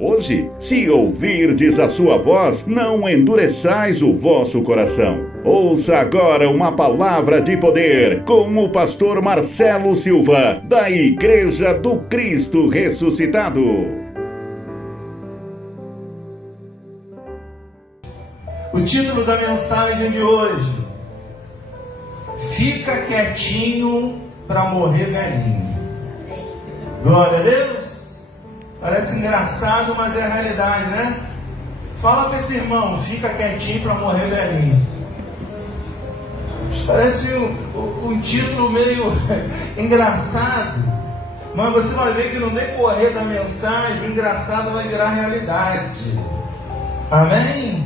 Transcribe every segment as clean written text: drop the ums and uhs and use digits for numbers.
Hoje, se ouvirdes a sua voz, não endureçais o vosso coração. Ouça agora uma palavra de poder com o pastor Marcelo Silva, da Igreja do Cristo Ressuscitado. O título da mensagem de hoje: Fica quietinho para morrer velhinho. Glória a Deus. Parece engraçado, mas é a realidade, né? Fala para esse irmão: fica quietinho para morrer velhinho. Parece um título meio engraçado, mas você vai ver que no decorrer da mensagem o engraçado vai virar realidade. Amém?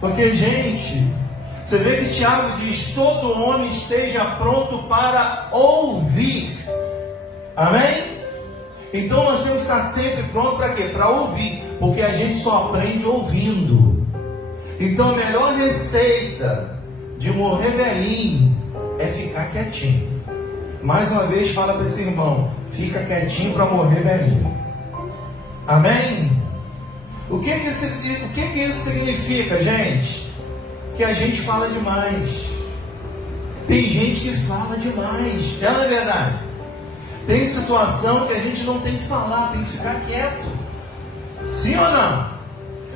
Porque, gente, você vê que Tiago diz: todo homem esteja pronto para ouvir. Amém? Então nós temos que estar sempre pronto para quê? Para ouvir, porque a gente só aprende ouvindo. Então a melhor receita de morrer velhinho é ficar quietinho. Mais uma vez, fala para esse irmão: fica quietinho para morrer velhinho. Amém? O que isso significa, gente? Que a gente fala demais. Tem gente que fala demais. Não é verdade? Tem situação que a gente não tem que falar, tem que ficar quieto. Sim ou não?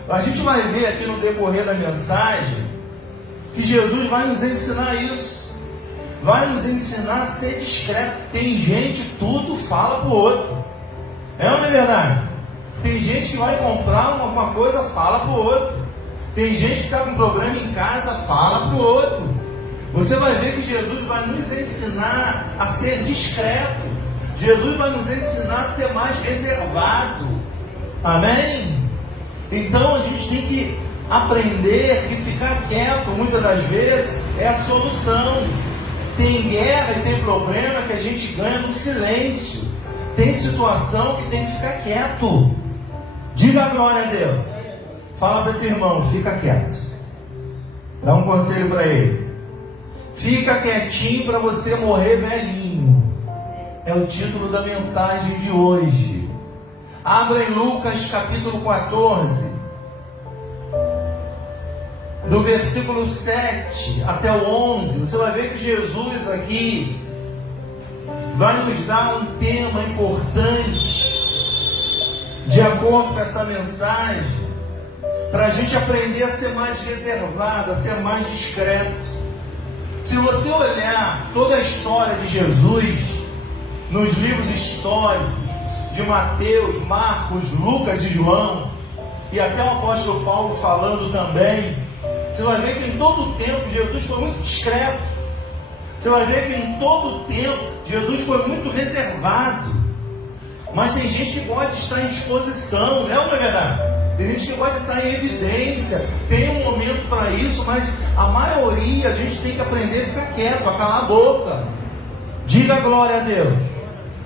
A gente vai ver aqui no decorrer da mensagem que Jesus vai nos ensinar isso. Vai nos ensinar a ser discreto. Tem gente que tudo fala para o outro. É ou não é verdade? Tem gente que vai comprar alguma coisa, fala para o outro. Tem gente que está com problema em casa, fala para o outro. Você vai ver que Jesus vai nos ensinar a ser discreto. Jesus vai nos ensinar a ser mais reservado. Amém? Então a gente tem que aprender que ficar quieto, muitas das vezes, é a solução. Tem guerra e tem problema que a gente ganha no silêncio. Tem situação que tem que ficar quieto. Diga a glória a Deus. Fala para esse irmão: fica quieto. Dá um conselho para ele. Fica quietinho para você morrer velhinho. É o título da mensagem de hoje. Abra em Lucas capítulo 14, do versículo 7 até o 11. Você vai ver que Jesus aqui vai nos dar um tema importante, de acordo com essa mensagem, para a gente aprender a ser mais reservado, a ser mais discreto. Se você olhar toda a história de Jesus nos livros históricos de Mateus, Marcos, Lucas e João, e até o apóstolo Paulo falando também, você vai ver que em todo o tempo Jesus foi muito discreto. Você vai ver que em todo o tempo Jesus foi muito reservado. Mas tem gente que gosta de estar em exposição, não é verdade? Tem gente que gosta de estar em evidência. Tem um momento para isso, mas a maioria a gente tem que aprender a ficar quieto, a calar a boca. Diga glória a Deus.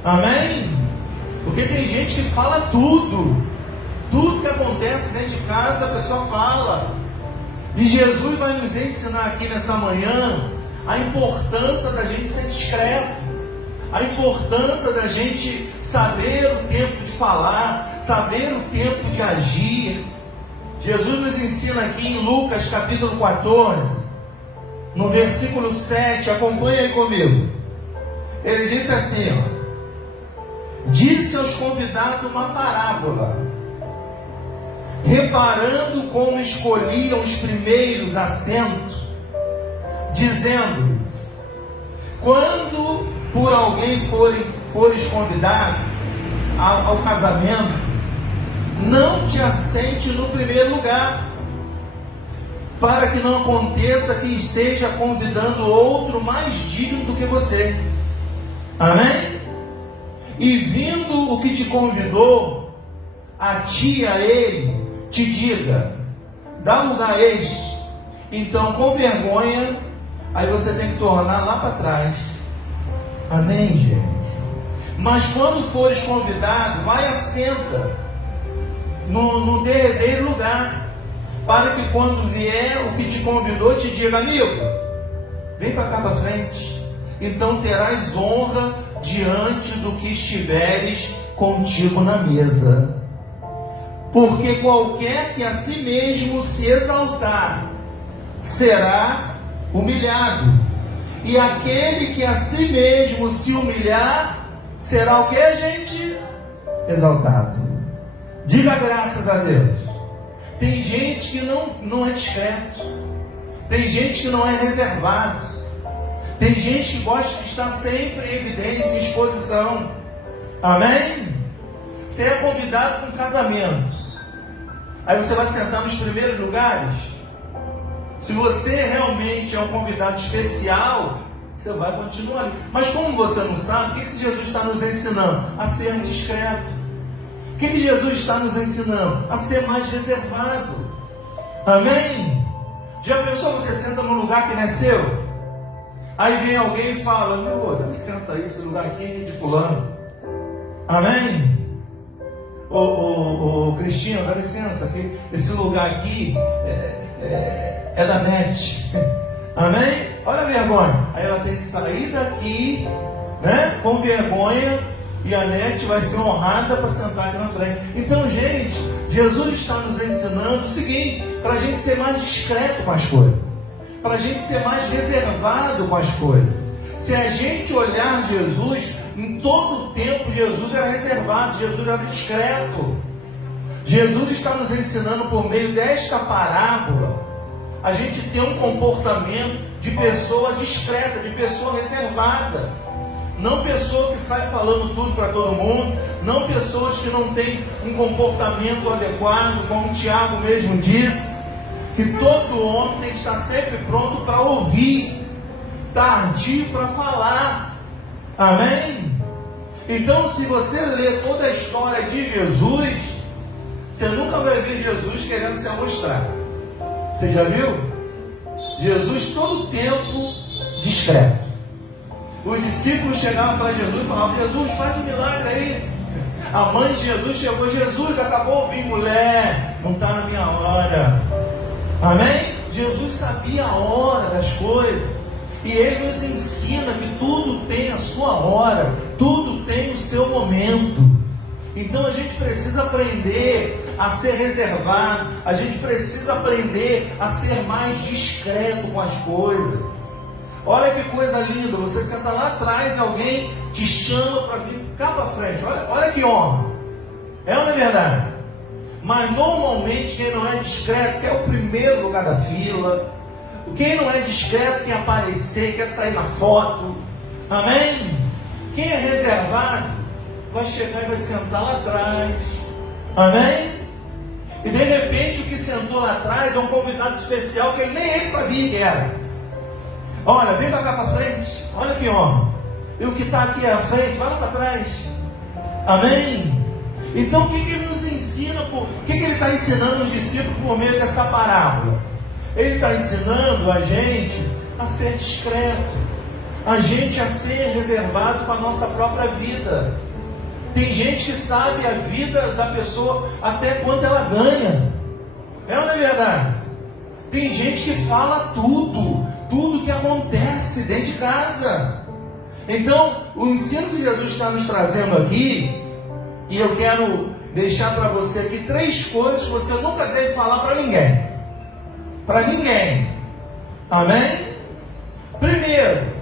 Amém? Porque tem gente que fala tudo. Tudo que acontece dentro de casa a pessoa fala. E Jesus vai nos ensinar aqui nessa manhã a importância da gente ser discreto, a importância da gente saber o tempo de falar, saber o tempo de agir. Jesus nos ensina aqui em Lucas capítulo 14, no versículo 7, acompanha aí comigo. Ele disse assim, disse aos convidados uma parábola, reparando como escolhiam os primeiros assentos, dizendo: quando por alguém fores convidado ao casamento, não te assente no primeiro lugar, para que não aconteça que esteja convidando outro mais digno do que você. Amém? E vindo o que te convidou, a ti e a ele, te diga: dá lugar a este. Então, com vergonha, aí você tem que tornar lá para trás. Amém, gente? Mas quando fores convidado, vai assenta no derradeiro lugar, para que quando vier o que te convidou, te diga: amigo, vem para cá para frente. Então terás honra diante do que estiveres contigo na mesa. Porque qualquer que a si mesmo se exaltar será humilhado, e aquele que a si mesmo se humilhar será o que, gente? Exaltado. Diga graças a Deus. Tem gente que não é discreto, tem gente que não é reservado, tem gente que gosta de estar sempre em evidência, em exposição. Amém? Você é convidado para um casamento, aí você vai sentar nos primeiros lugares. Se você realmente é um convidado especial, você vai continuar ali. Mas como você não sabe, o que Jesus está nos ensinando? A ser discreto. O que Jesus está nos ensinando? A ser mais reservado. Amém? Já pensou, você senta num lugar que não é seu? Aí vem alguém e fala: meu, dá licença aí, esse lugar aqui é de fulano. Amém? Ô Cristina, dá licença, que esse lugar aqui é da NET. Amém? Olha a vergonha. Aí ela tem que sair daqui, né, com vergonha, e a NET vai ser honrada para sentar aqui na frente. Então, gente, Jesus está nos ensinando o seguinte: para a gente ser mais discreto com as coisas, para a gente ser mais reservado com as coisas. Se a gente olhar Jesus, em todo o tempo Jesus era reservado, Jesus era discreto. Jesus está nos ensinando por meio desta parábola a gente ter um comportamento de pessoa discreta, de pessoa reservada. Não pessoa que sai falando tudo para todo mundo, não pessoas que não têm um comportamento adequado, como o Tiago mesmo disse, que todo homem tem que estar sempre pronto para ouvir, tardio para falar. Amém? Então, se você ler toda a história de Jesus, você nunca vai ver Jesus querendo se amostrar. Você já viu? Jesus todo o tempo discreto. Os discípulos chegavam para Jesus e falavam: Jesus, faz um milagre aí. A mãe de Jesus chegou: Jesus, acabou de vir, mulher, não está na minha hora. Amém? Jesus sabia a hora das coisas. E Ele nos ensina que tudo tem a sua hora, tudo tem o seu momento. Então a gente precisa aprender a ser reservado, a gente precisa aprender a ser mais discreto com as coisas. Olha que coisa linda, você senta lá atrás e alguém te chama para vir cá para frente. Olha que honra. É ou não é verdade? Mas normalmente quem não é discreto quer o primeiro lugar da fila. Quem não é discreto quer aparecer, quer sair na foto. Amém? Quem é reservado vai chegar e vai sentar lá atrás. Amém? E de repente o que sentou lá atrás é um convidado especial que nem ele sabia que era. Olha, vem para cá para frente. Olha que honra. E o que está aqui à frente, vai lá para trás. Amém? Então o que ele nos ensina? O que ele está ensinando os discípulos por meio dessa parábola? Ele está ensinando a gente a ser discreto, a gente a ser reservado para a nossa própria vida. Tem gente que sabe a vida da pessoa até quanto ela ganha. É ou não é verdade? Tem gente que fala tudo que acontece dentro de casa. Então, o ensino que Jesus está nos trazendo aqui, e eu quero deixar para você aqui 3 coisas que você nunca deve falar para ninguém. Para ninguém. Amém? Primeiro,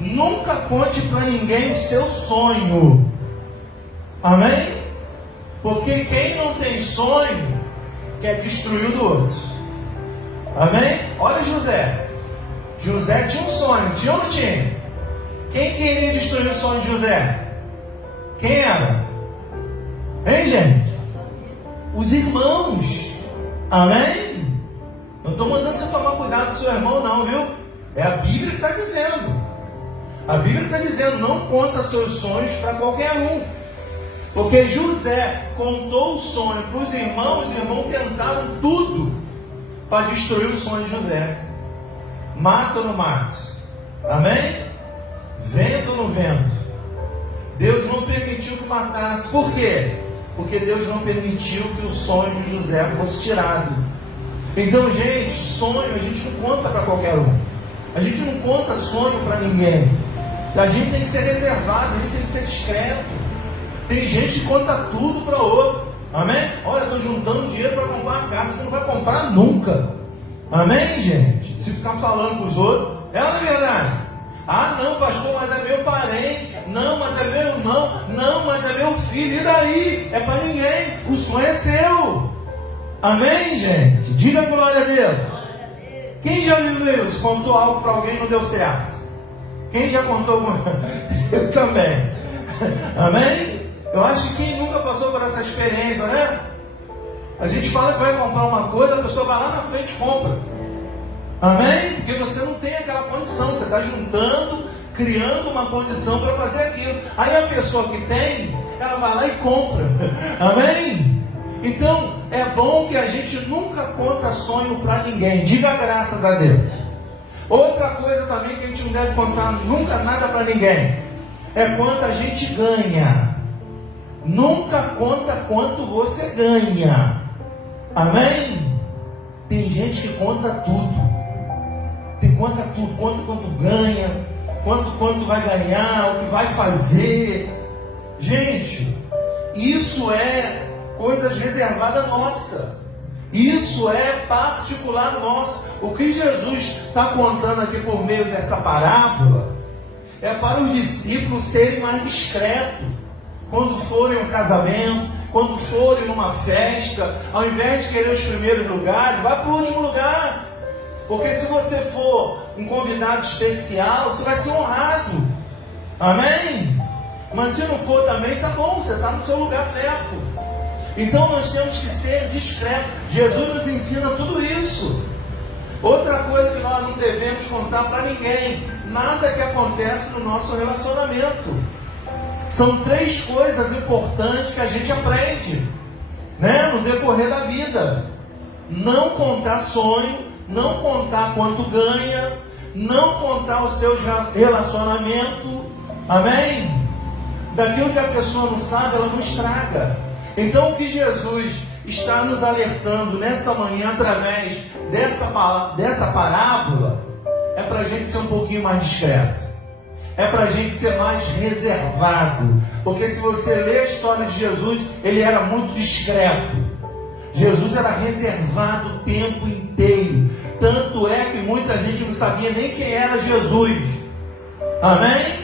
nunca conte para ninguém o seu sonho. Amém? Porque quem não tem sonho quer destruir o do outro. Amém? Olha José. José tinha um sonho, tinha ou não tinha? Quem queria destruir o sonho de José? Quem era? Hein, gente? Os irmãos. Amém? Não estou mandando você tomar cuidado com seu irmão não, viu? É a Bíblia que está dizendo. A Bíblia está dizendo: não conta seus sonhos para qualquer um. Porque José contou o sonho para os irmãos tentaram tudo para destruir o sonho de José. Mata ou não mata? Amém? Vendo ou não vendo? Deus não permitiu que matasse. Por quê? Porque Deus não permitiu que o sonho de José fosse tirado. Então, gente, sonho a gente não conta para qualquer um. A gente não conta sonho para ninguém. A gente tem que ser reservado, a gente tem que ser discreto. Tem gente que conta tudo para outro. Amém? Olha, estou juntando dinheiro para comprar uma casa. Tu não vai comprar nunca. Amém, gente? Se ficar falando com os outros, é ou não é verdade? Ah, não, pastor, mas é meu parente. Não, mas é meu irmão. Não, mas é meu filho. E daí? É para ninguém. O sonho é seu. Amém, gente? Diga glória a Deus. Quem já viveu isso? Contou algo para alguém e não deu certo? Quem já contou alguma? Eu também. Amém? Eu acho que quem nunca passou por essa experiência, né? A gente fala que vai comprar uma coisa, a pessoa vai lá na frente e compra. Amém? Porque você não tem aquela condição, você está juntando, criando uma condição para fazer aquilo. Aí a pessoa que tem, ela vai lá e compra. Amém? Então, é bom que a gente nunca conta sonho para ninguém. Diga graças a Deus. Outra coisa também que a gente não deve contar nunca nada para ninguém é quanto a gente ganha. Nunca conta quanto você ganha. Amém? Tem gente que conta tudo. Conta tudo, quanto ganha, quanto vai ganhar, o que vai fazer. Gente, isso é coisas reservadas nossa. Isso é particular nosso. O que Jesus está contando aqui por meio dessa parábola é para os discípulos serem mais discretos. Quando forem a um casamento, quando forem numa festa, ao invés de querer os primeiros lugares, vai para o último lugar. Porque se você for um convidado especial, você vai ser honrado. Amém? Mas se não for também, tá bom, você está no seu lugar certo. Então nós temos que ser discretos. Jesus nos ensina tudo isso. Outra coisa que nós não devemos contar para ninguém: nada que acontece no nosso relacionamento. São 3 coisas importantes que a gente aprende, né, no decorrer da vida. Não contar sonho, não contar quanto ganha, não contar o seu relacionamento. Amém? Daquilo que a pessoa não sabe, ela não estraga. Então o que Jesus está nos alertando nessa manhã, através dessa parábola, é para a gente ser um pouquinho mais discreto. É para a gente ser mais reservado. Porque se você ler a história de Jesus, ele era muito discreto. Jesus era reservado o tempo inteiro. Tanto é que muita gente não sabia nem quem era Jesus. Amém?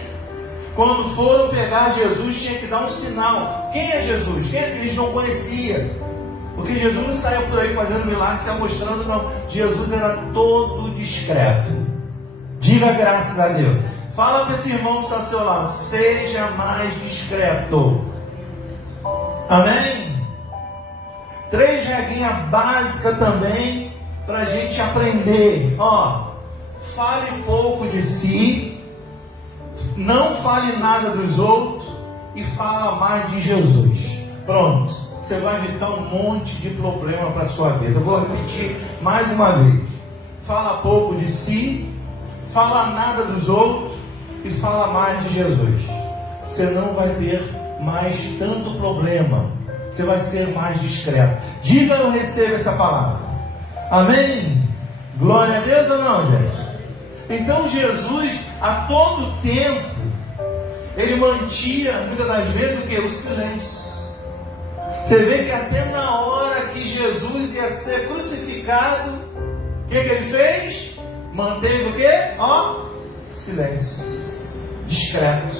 Quando foram pegar Jesus, tinha que dar um sinal. Quem é Jesus? Quem é que eles não conheciam? Porque Jesus não saiu por aí fazendo milagre, se mostrando, não. Jesus era todo discreto. Diga graças a Deus. Fala para esse irmão que está ao seu lado: seja mais discreto. Amém? 3 regrinhas básicas também para a gente aprender. Fale pouco de si, não fale nada dos outros e fala mais de Jesus. Pronto, você vai evitar um monte de problema para a sua vida. Eu vou repetir mais uma vez: fala pouco de si, fala nada dos outros e fala mais de Jesus. Você não vai ter mais tanto problema. Você vai ser mais discreto. Diga: eu recebo essa palavra. Amém? Glória a Deus ou não, gente? Então Jesus, a todo tempo, ele mantinha, muitas das vezes, o que? O silêncio. Você vê que até na hora que Jesus ia ser crucificado, o que ele fez? Manteve o quê? Silêncio. Discreto.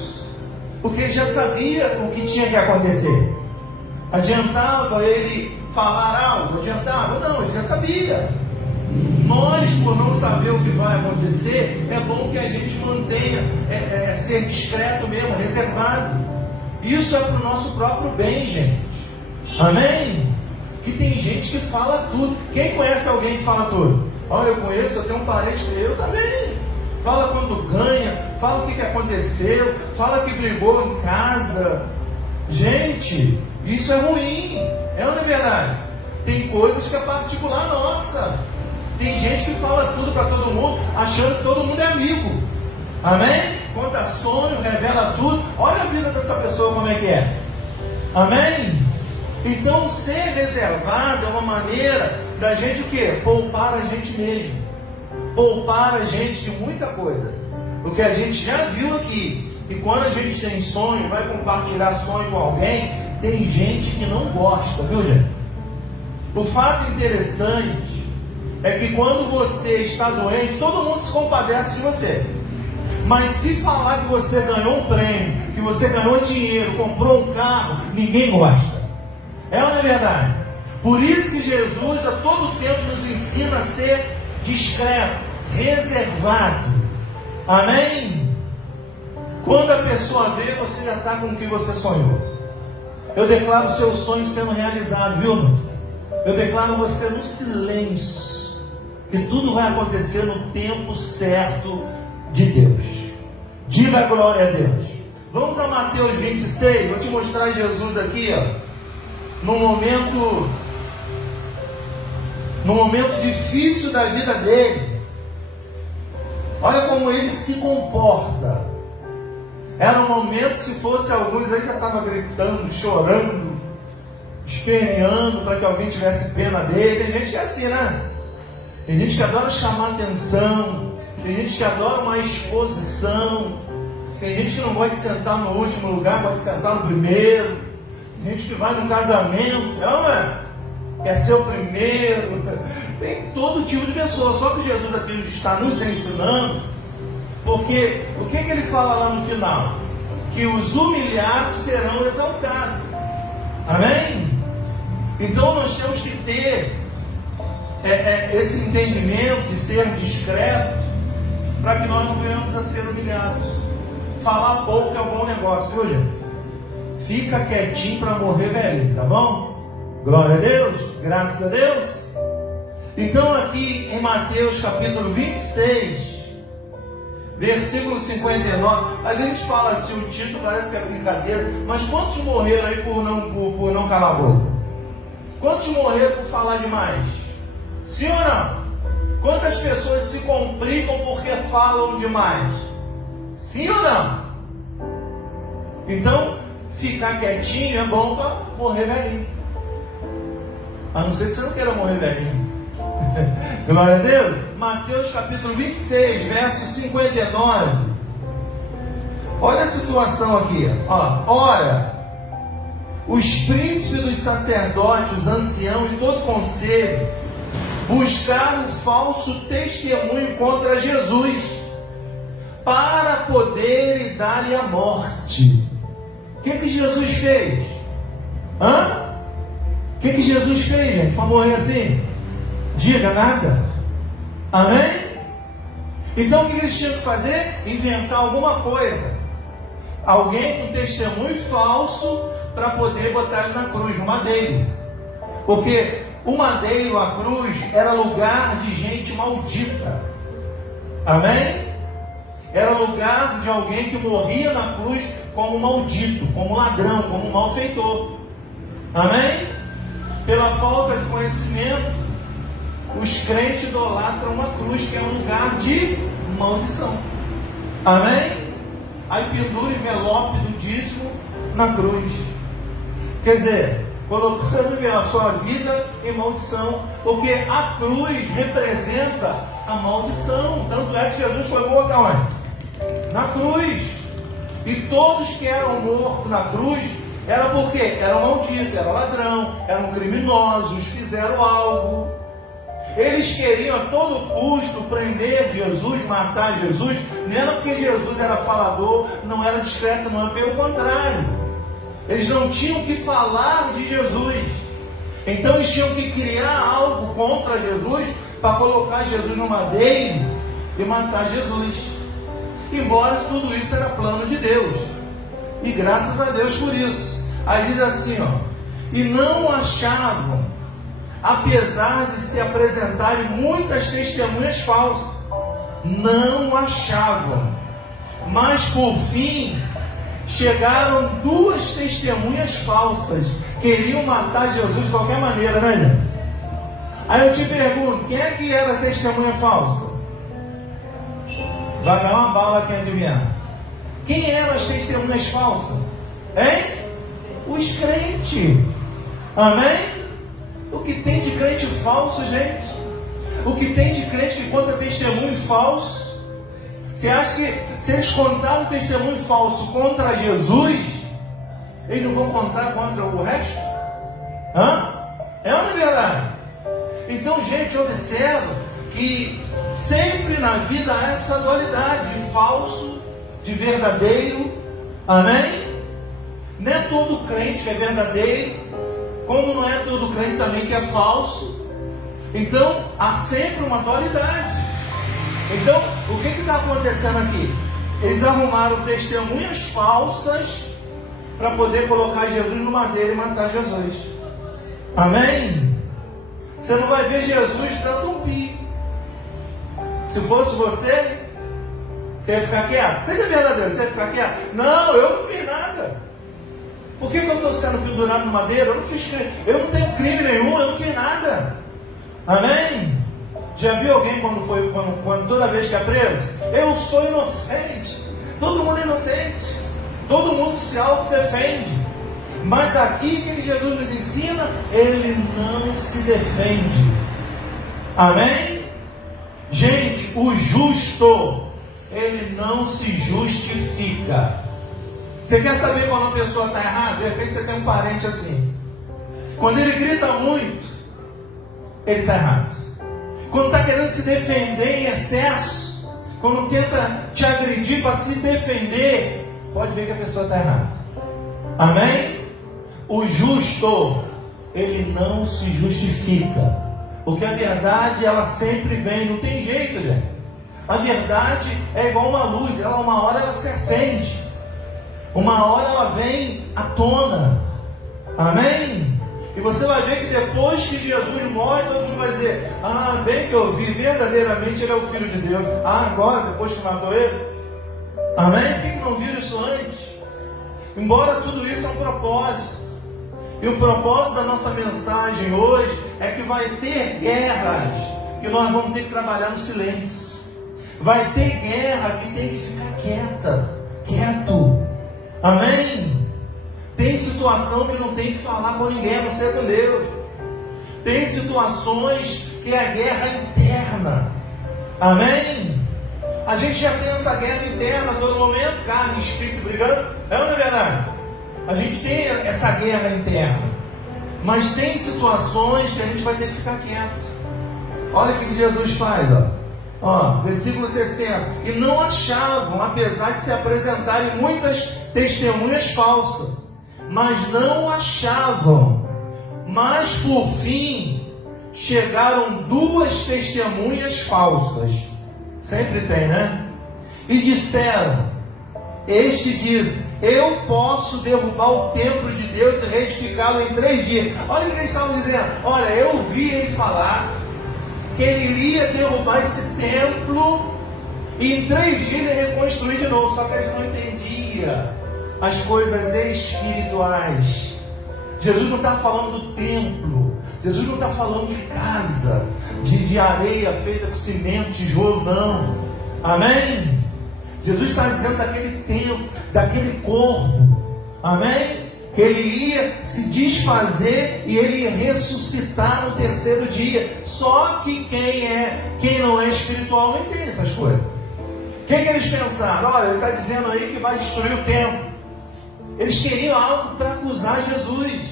Porque ele já sabia o que tinha que acontecer. Adiantava ele falar algo? Adiantava? Não, ele já sabia. Nós, por não saber o que vai acontecer, é bom que a gente mantenha, ser discreto mesmo, reservado. Isso é para o nosso próprio bem, gente. Amém? Que tem gente que fala tudo. Quem conhece alguém que fala tudo? Eu conheço, eu tenho um parente, eu também. Fala quando ganha, fala o que aconteceu, fala que brigou em casa. Gente, isso é ruim. É ou não é verdade? Tem coisas que é particular nossa. Tem gente que fala tudo para todo mundo, achando que todo mundo é amigo. Amém? Conta sonho, revela tudo. Olha a vida dessa pessoa como é que é. Amém? Então ser reservado é uma maneira da gente o quê? Poupar a gente mesmo. Poupar a gente de muita coisa. O que a gente já viu aqui. E quando a gente tem sonho, vai compartilhar sonho com alguém, tem gente que não gosta, viu, gente? O fato interessante é que quando você está doente, todo mundo se compadece de você. Mas se falar que você ganhou um prêmio, que você ganhou dinheiro, comprou um carro, ninguém gosta. É ou não é verdade? Por isso que Jesus a todo tempo nos ensina a ser discreto, reservado. Amém? Quando a pessoa vê, você já está com o que você sonhou. Eu declaro o seu sonho sendo realizado, viu, irmão? Eu declaro você no silêncio, que tudo vai acontecer no tempo certo de Deus. Diga a glória a Deus. Vamos a Mateus 26, vou te mostrar Jesus aqui, ó, num momento difícil da vida dele. Olha como ele se comporta. Era um momento, se fosse alguns aí já estavam gritando, chorando, esperneando para que alguém tivesse pena dele. Tem gente que é assim, né? Tem gente que adora chamar atenção, tem gente que adora uma exposição, tem gente que não gosta de sentar no último lugar, gosta de sentar no primeiro, tem gente que vai no casamento, não é? Quer ser o primeiro. Tem todo tipo de pessoa. Só que Jesus aqui está nos ensinando, porque o que ele fala lá no final? Que os humilhados serão exaltados. Amém? Então nós temos que ter esse entendimento de ser discreto, para que nós não venhamos a ser humilhados. Falar pouco é um bom negócio, viu, gente? Fica quietinho para morrer velho, tá bom? Glória a Deus, graças a Deus. Então aqui em Mateus capítulo 26, versículo 59, a gente fala assim, o título parece que é brincadeira, mas quantos morreram aí por não calar a boca? Quantos morreram por falar demais? Sim ou não? Quantas pessoas se complicam porque falam demais? Sim ou não? Então, ficar quietinho é bom para morrer velhinho. A não ser que você não queira morrer velhinho. Glória a Deus. Mateus capítulo 26, verso 59. Olha a situação aqui. Ora, os príncipes dos sacerdotes, os anciãos e todo o conselho buscaram falso testemunho contra Jesus, para poderem dar-lhe a morte. O que Jesus fez? O que Jesus fez, gente, para morrer assim? Diga nada. Amém? Então o que eles tinham que fazer? Inventar alguma coisa. Alguém com testemunho falso para poder botar ele na cruz, no madeiro. Porque o madeiro, a cruz, era lugar de gente maldita. Amém? Era lugar de alguém que morria na cruz como maldito, como ladrão, como malfeitor. Amém? Pela falta de conhecimento, os crentes idolatram uma cruz que é um lugar de maldição. Amém? Aí pendura envelope do dízimo na cruz. Quer dizer, colocando a sua vida em maldição, porque a cruz representa a maldição. Tanto é que Jesus foi morto aonde? Na cruz. E todos que eram mortos na cruz era porque eram malditos, eram ladrão, eram criminosos, fizeram algo. Eles queriam a todo custo prender Jesus, matar Jesus. Não era porque Jesus era falador, não era discreto, não, pelo contrário. Eles não tinham que falar de Jesus. Então eles tinham que criar algo contra Jesus para colocar Jesus no madeiro e matar Jesus. Embora tudo isso era plano de Deus. E graças a Deus por isso. Aí diz assim, e não achavam, apesar de se apresentarem muitas testemunhas falsas, não achavam. Mas por fim, chegaram 2 testemunhas falsas. Queriam matar Jesus de qualquer maneira, né, gente? Aí eu te pergunto, quem é que era testemunha falsa? Vai dar uma bala quem adivinhar. Quem eram as testemunhas falsas? Hein? Os crentes. Amém? O que tem de crente falso, gente? O que tem de crente que conta testemunho falso? Você acha que se eles contaram testemunho falso contra Jesus, eles não vão contar contra o resto? É ou não é verdade? Então, gente, observa que sempre na vida há essa dualidade de falso, de verdadeiro. Amém? Não é todo crente que é verdadeiro, como não é todo crente também que é falso. Então, há sempre uma dualidade. Então, o que está acontecendo aqui? Eles arrumaram testemunhas falsas para poder colocar Jesus no madeiro e matar Jesus. Amém? Você não vai ver Jesus dando um pi. Se fosse você ia ficar quieto? Seja verdadeiro, você ia ficar quieto? Não, eu não fiz nada. Por que eu estou sendo pendurado no madeiro? Eu não tenho crime nenhum, eu não fiz nada. Amém? Já viu alguém quando toda vez que é preso? Eu sou inocente. Todo mundo é inocente. Todo mundo se autodefende. Mas aqui que Jesus nos ensina, ele não se defende. Amém? Gente, o justo, ele não se justifica. Você quer saber quando uma pessoa está errada? De repente você tem um parente assim. Quando ele grita muito, ele está errado. Quando está querendo se defender em excesso, quando tenta te agredir para se defender, pode ver que a pessoa está errada. Amém? O justo, ele não se justifica. Porque a verdade, ela sempre vem, não tem jeito, gente. A verdade é igual uma luz, uma hora ela se acende. Uma hora ela vem à tona. Amém? E você vai ver que depois que Jesus morre, todo mundo vai dizer: ah, bem que eu vi, verdadeiramente ele é o Filho de Deus. Ah, agora, depois que matou ele? Amém? Por que não viram isso antes? Embora tudo isso é um propósito. E o propósito da nossa mensagem hoje é que vai ter guerras que nós vamos ter que trabalhar no silêncio. Vai ter guerra que tem que ficar quieto. Amém? Tem situação que não tem que falar com ninguém, a não ser com Deus. Tem situações que é a guerra interna. Amém? A gente já tem essa guerra interna a todo momento, carne e espírito brigando. É ou não é verdade? A gente tem essa guerra interna. Mas tem situações que a gente vai ter que ficar quieto. Olha o que Jesus faz, versículo 60. E não achavam, apesar de se apresentarem muitas testemunhas falsas, mas não achavam. Mas por fim chegaram 2 testemunhas falsas. Sempre tem, né? E disseram: este diz: eu posso derrubar o templo de Deus e reedificá-lo em 3 dias. Olha o que eles estavam dizendo. Olha, eu vi ele falar que ele iria derrubar esse templo e em 3 dias ele ia reconstruir de novo. Só que eles não entendiam as coisas espirituais. Jesus não está falando do templo. Jesus não está falando de casa, de areia feita com cimento, tijolo, não. Amém? Jesus está dizendo daquele templo, daquele corpo. Amém? Que ele ia se desfazer e ele ia ressuscitar no 3º dia. Só que quem não é espiritual não entende essas coisas. O que eles pensaram? Olha, ele está dizendo aí que vai destruir o templo. Eles queriam algo para acusar Jesus.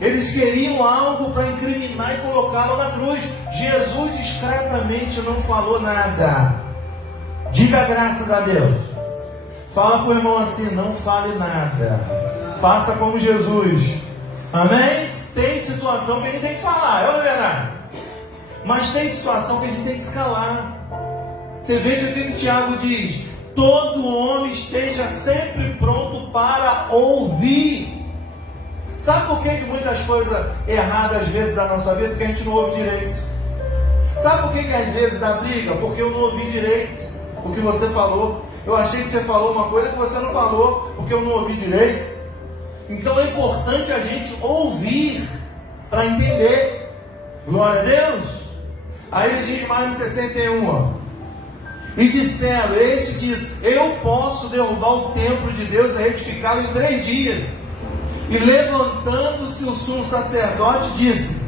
Eles queriam algo para incriminar e colocá-lo na cruz. Jesus discretamente não falou nada. Diga graças a Deus. Fala para o irmão assim: não fale nada. Faça como Jesus. Amém? Tem situação que a gente tem que falar, é ou não é verdade? Mas tem situação que a gente tem que se calar. Você vê que o que Tiago diz: todo homem esteja sempre pronto para ouvir. Sabe por que muitas coisas erradas às vezes da nossa vida? Porque a gente não ouve direito. Sabe por que às vezes dá briga? Porque eu não ouvi direito o que você falou. Eu achei que você falou uma coisa que você não falou, porque eu não ouvi direito. Então é importante a gente ouvir para entender. Glória a Deus. Aí ele diz mais no 61, e disseram: este diz: eu posso derrubar o templo de Deus e edificá-lo em 3 dias. E levantando-se o sumo sacerdote, disse: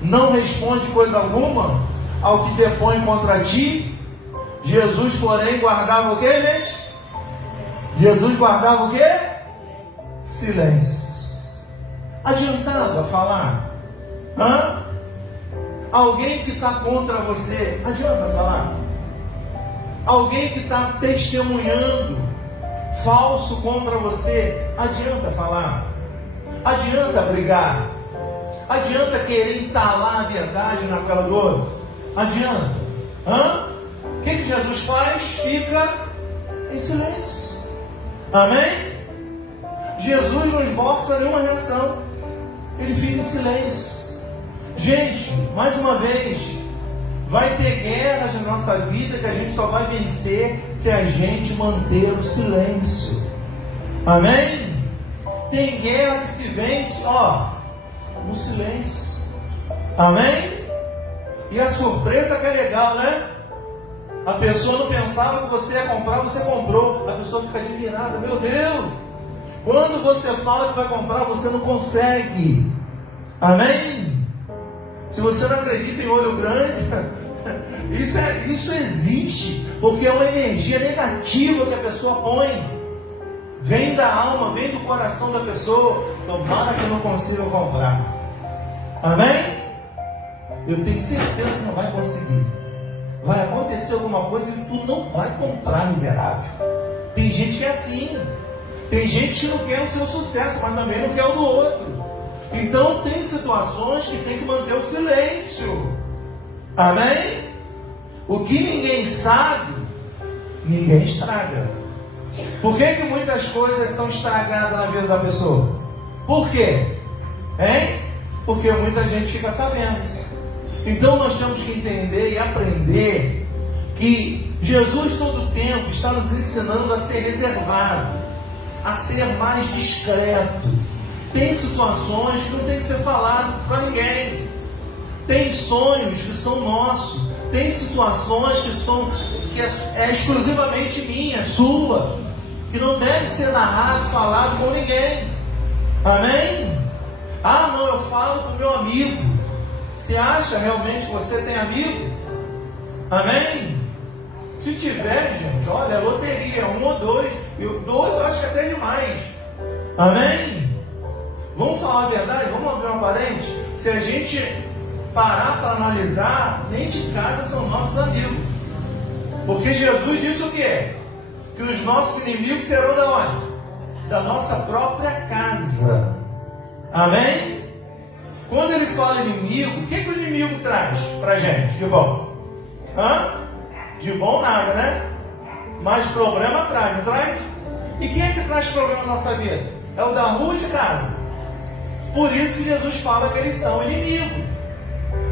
não responde coisa alguma ao que depõe contra ti? Jesus, porém, guardava o que, gente? Jesus guardava o que? silêncio. Adiantava falar? Alguém que está contra você, adianta falar? Alguém que está testemunhando falso contra você, adianta falar? Adianta brigar? Adianta querer entalar a verdade na cara do outro? Adianta? O que Jesus faz? Fica em silêncio. Amém? Jesus não esboça nenhuma reação. Ele fica em silêncio. Gente, mais uma vez, vai ter guerras na nossa vida que a gente só vai vencer se a gente manter o silêncio. Amém? Tem guerra que se vence, no silêncio. Amém? E a surpresa que é legal, né? A pessoa não pensava que você ia comprar, você comprou. A pessoa fica admirada. Meu Deus! Quando você fala que vai comprar, você não consegue. Amém? Se você não acredita em olho grande, isso existe, porque é uma energia negativa que a pessoa põe. Vem da alma, vem do coração da pessoa. Tomara que eu não consiga comprar. Amém? Eu tenho certeza que não vai conseguir. Vai acontecer alguma coisa e tu não vai comprar, miserável. Tem gente que é assim. Tem gente que não quer o seu sucesso, mas também não quer o do outro. Então tem situações que tem que manter o silêncio. Amém? O que ninguém sabe, ninguém estraga. Por que muitas coisas são estragadas na vida da pessoa? Por quê? Porque muita gente fica sabendo. Então nós temos que entender e aprender que Jesus todo o tempo está nos ensinando a ser reservado, a ser mais discreto. Tem situações que não tem que ser falado para ninguém. Tem sonhos que são nossos. Tem situações que é exclusivamente minha, sua, que não deve ser narrado, falado com ninguém. Amém? Não, eu falo com o meu amigo. Você acha realmente que você tem amigo? Amém? Se tiver, gente, olha, é loteria, 1 ou 2. E 2 eu acho que é até demais. Amém? Vamos falar a verdade? Vamos abrir uma parente? Se a gente parar para analisar, nem de casa são nossos amigos. Porque Jesus disse o quê? Que os nossos inimigos serão de onde? Da nossa própria casa. Amém? Quando ele fala inimigo, o que o inimigo traz para a gente de bom? De bom nada, né? Mas problema traz, não traz? E quem é que traz problema na nossa vida? É o da rua de casa. Por isso que Jesus fala que eles são inimigos.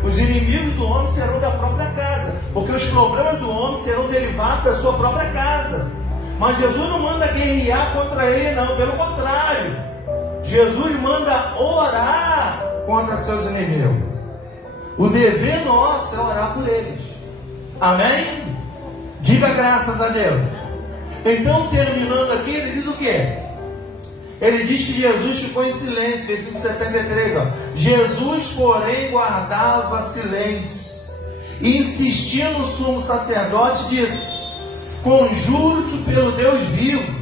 Os inimigos do homem serão da própria casa, porque os problemas do homem serão derivados da sua própria casa. Mas Jesus não manda guerrear contra ele, não, pelo contrário. Jesus manda orar contra seus inimigos. O dever nosso é orar por eles. Amém? Diga graças a Deus. Então, terminando aqui, ele diz o quê? Ele diz que Jesus ficou em silêncio, versículo 63, Jesus, porém, guardava silêncio. E insistindo o sumo sacerdote, disse: conjuro-te pelo Deus vivo,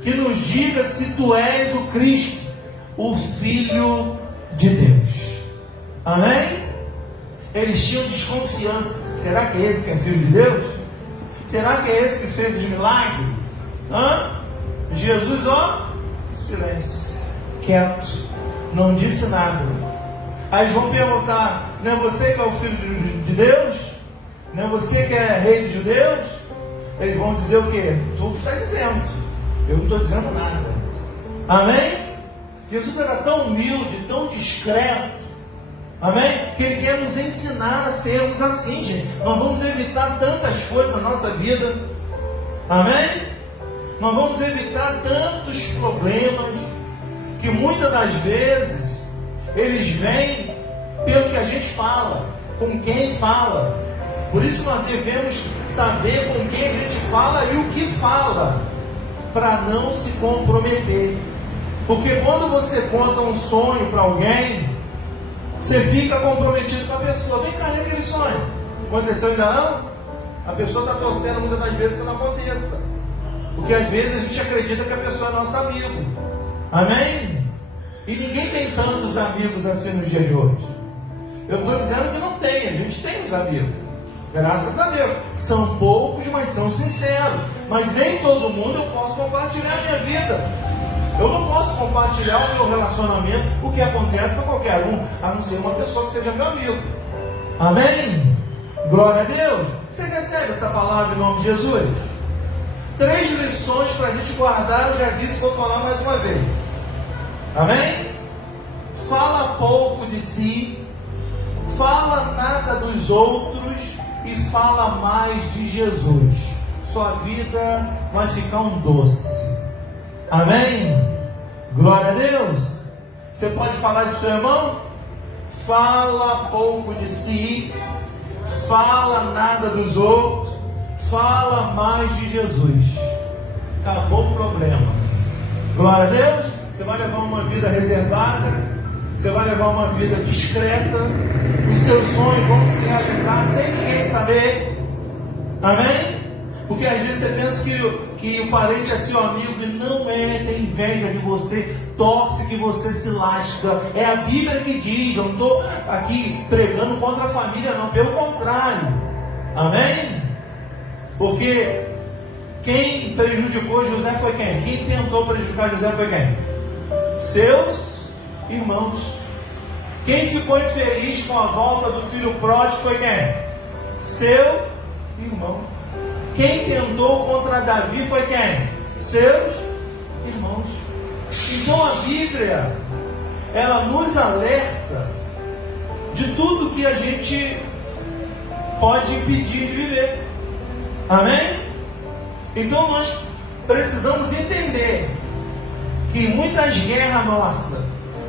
que nos diga se tu és o Cristo, o Filho de Deus. Amém? Eles tinham desconfiança. Será que é esse que é filho de Deus? Será que é esse que fez os milagres? Jesus, silêncio, quieto, não disse nada. Aí eles vão perguntar: não é você que é o filho de Deus? Não é você que é rei dos judeus? Eles vão dizer o quê? Tu que está dizendo, eu não estou dizendo nada. Amém? Jesus era tão humilde, tão discreto, amém? Que Ele quer nos ensinar a sermos assim, gente. Nós vamos evitar tantas coisas na nossa vida, amém? Nós vamos evitar tantos problemas, que muitas das vezes eles vêm pelo que a gente fala, com quem fala. Por isso nós devemos saber com quem a gente fala e o que fala, para não se comprometer. Porque quando você conta um sonho para alguém, você fica comprometido com a pessoa. Vem cá, e aquele sonho? Aconteceu ainda não? A pessoa está torcendo muitas das vezes que não aconteça. Porque às vezes a gente acredita que a pessoa é nosso amigo. Amém? E ninguém tem tantos amigos assim nos dias de hoje. Eu estou dizendo que não tem, a gente tem os amigos. Graças a Deus. São poucos, mas são sinceros. Mas nem todo mundo eu posso compartilhar a minha vida. Eu não posso compartilhar o meu relacionamento, o que acontece com qualquer um, a não ser uma pessoa que seja meu amigo. Amém? Glória a Deus. Você recebe essa palavra em nome de Jesus? 3 lições para a gente guardar, eu já disse, vou falar mais uma vez. Amém? Fala pouco de si, fala nada dos outros e fala mais de Jesus. Sua vida vai ficar um doce. Amém? Glória a Deus. Você pode falar isso para o seu irmão? Fala pouco de si, fala nada dos outros, fala mais de Jesus. Acabou o problema. Glória a Deus. Você vai levar uma vida reservada, você vai levar uma vida discreta, os seus sonhos vão se realizar sem ninguém saber. Amém? Porque às vezes você pensa que o parente é seu amigo e não é, tem inveja de você, torce que você se lasca. É a Bíblia que diz, eu não estou aqui pregando contra a família não, pelo contrário. Amém? Porque quem prejudicou José foi quem? Quem tentou prejudicar José foi quem? Seus irmãos. Quem ficou infeliz com a volta do filho pródigo foi quem? Seu irmão. Quem tentou contra Davi foi quem? Seus irmãos. Então a Bíblia, ela nos alerta de tudo que a gente pode impedir de viver. Amém? Então nós precisamos entender que muitas guerras nossas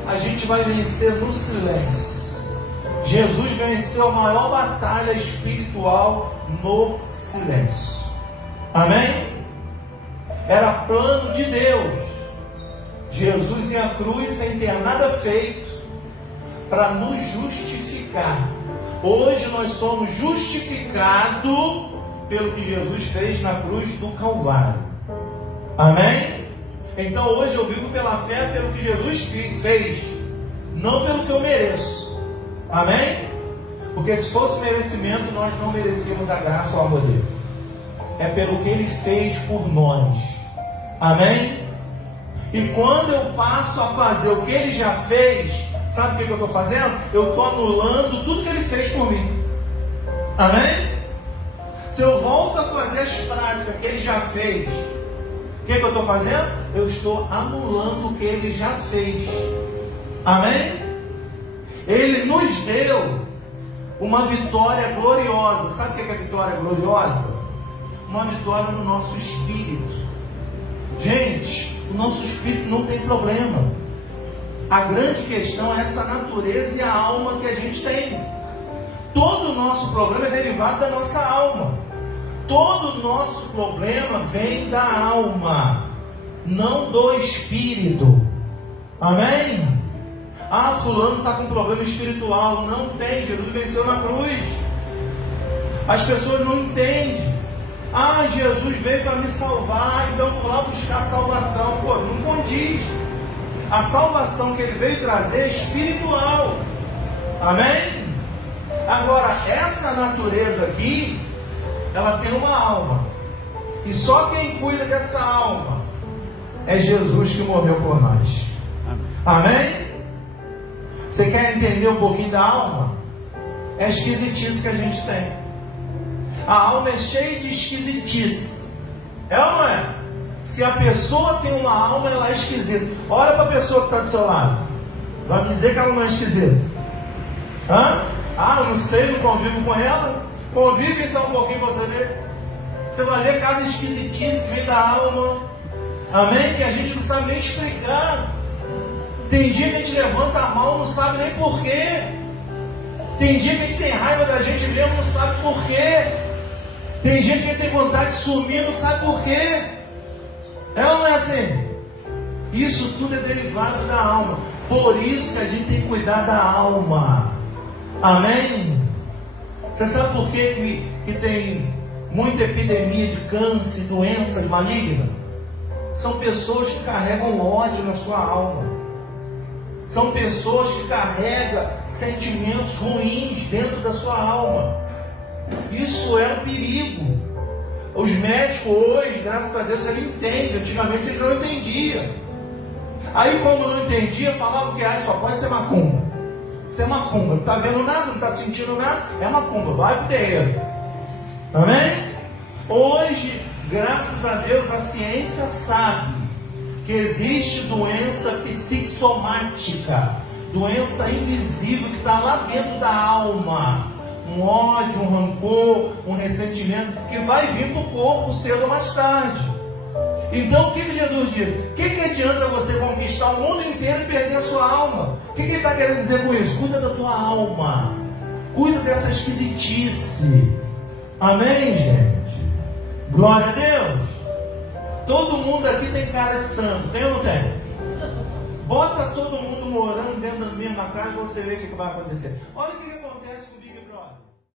a gente vai vencer no silêncio. Jesus venceu a maior batalha espiritual no silêncio. Amém? Era plano de Deus. Jesus ia à cruz sem ter nada feito para nos justificar. Hoje nós somos justificados pelo que Jesus fez na cruz do Calvário. Amém? Então hoje eu vivo pela fé, pelo que Jesus fez, não pelo que eu mereço. Amém? Porque se fosse merecimento, nós não merecíamos a graça ou o amor dele. É pelo que ele fez por nós. Amém? E quando eu passo a fazer o que ele já fez, sabe o que eu estou fazendo? Eu estou anulando tudo que ele fez por mim. Amém? Se eu volto a fazer as práticas que ele já fez, o que eu estou fazendo? Eu estou anulando o que ele já fez. Amém? Ele nos deu uma vitória gloriosa. Sabe o que é vitória gloriosa? Uma vitória no nosso espírito. Gente, o nosso espírito não tem problema. A grande questão é essa natureza e a alma que a gente tem. Todo o nosso problema é derivado da nossa alma. Todo o nosso problema vem da alma, não do espírito. Amém? Ah, fulano está com problema espiritual. Não tem, Jesus venceu na cruz. As pessoas não entendem. Ah, Jesus veio para me salvar, então eu vou lá buscar salvação. Pô, não condiz. A salvação que ele veio trazer é espiritual. Amém? Agora, essa natureza aqui, ela tem uma alma. E só quem cuida dessa alma é Jesus que morreu por nós. Amém? Você quer entender um pouquinho da alma? É a esquisitice que a gente tem. A alma é cheia de esquisitice. É ou não é? Se a pessoa tem uma alma, ela é esquisita. Olha para a pessoa que está do seu lado. Vai me dizer que ela não é esquisita. Hã? Ah, eu não sei, não convivo com ela. Convive então um pouquinho para você ver. Você vai ver cada esquisitice que vem da alma. Amém? Que a gente não sabe nem explicar. Tem dia que a gente levanta a mão, não sabe nem porquê. Tem dia que a gente tem raiva da gente mesmo, não sabe porquê. Tem gente que tem vontade de sumir, não sabe porquê. É ou não é assim? Isso tudo é derivado da alma. Por isso que a gente tem que cuidar da alma. Amém? Você sabe por que tem muita epidemia de câncer, doenças malignas? são pessoas que carregam ódio na sua alma. São pessoas que carregam sentimentos ruins dentro da sua alma. Isso é um perigo. Os médicos hoje, graças a Deus, eles entendem. Antigamente eles não entendiam. Aí quando não entendia, falavam que só pode ser macumba. Isso é macumba. Não está vendo nada, não está sentindo nada. É macumba, vai pro terreiro. Amém? Hoje, graças a Deus, a ciência sabe que existe doença psicossomática, doença invisível que está lá dentro da alma. Um ódio, um rancor, um ressentimento que vai vir para o corpo cedo ou mais tarde. Então o que Jesus diz? O que adianta você conquistar o mundo inteiro e perder a sua alma? O que ele está querendo dizer com isso? Cuida da tua alma. Cuida dessa esquisitice. Amém, gente? Glória a Deus. Todo mundo aqui tem cara de santo, tem ou não tem? Bota todo mundo morando dentro da mesma casa e você vê o que vai acontecer. Olha o que acontece.